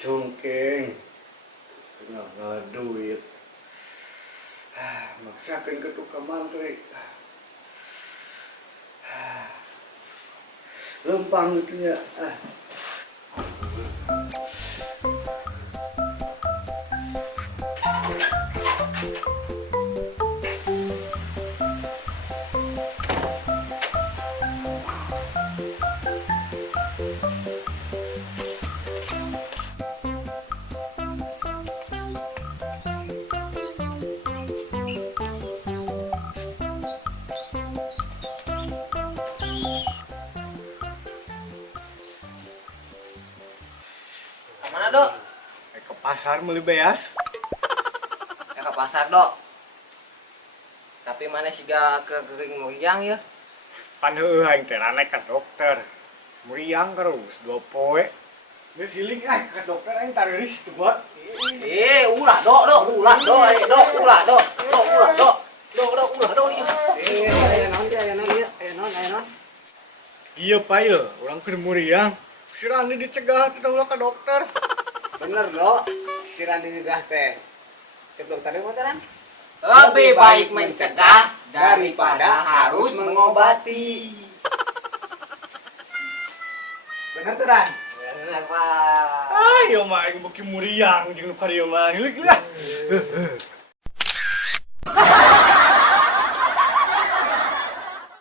Cungking nggak duit maksakan ke tukang mantri lempang gitu ya Mana dok? ke pasar beli beas Ya ke pasar dok. Tapi mana sih gak ke kering meriang ya? pan aing teh naik ke dokter meriang terus 2 poe geus siling ke dokter aing tariris tuh buat Ulah dok, ulah dok, ulah dok, ulah dok, ulah dok ya. Ayo non. iya pak ya orang ke meriang si Randi dicegah kita ulah ke dokter Bener dok, si Randi juga teh. Cek dokter di motoran. Lebih baik mencegah daripada harus mengobati. Bener tuh Ran. Benar pak. ayo mah aing beuki meriang jeung nu ka dieu mah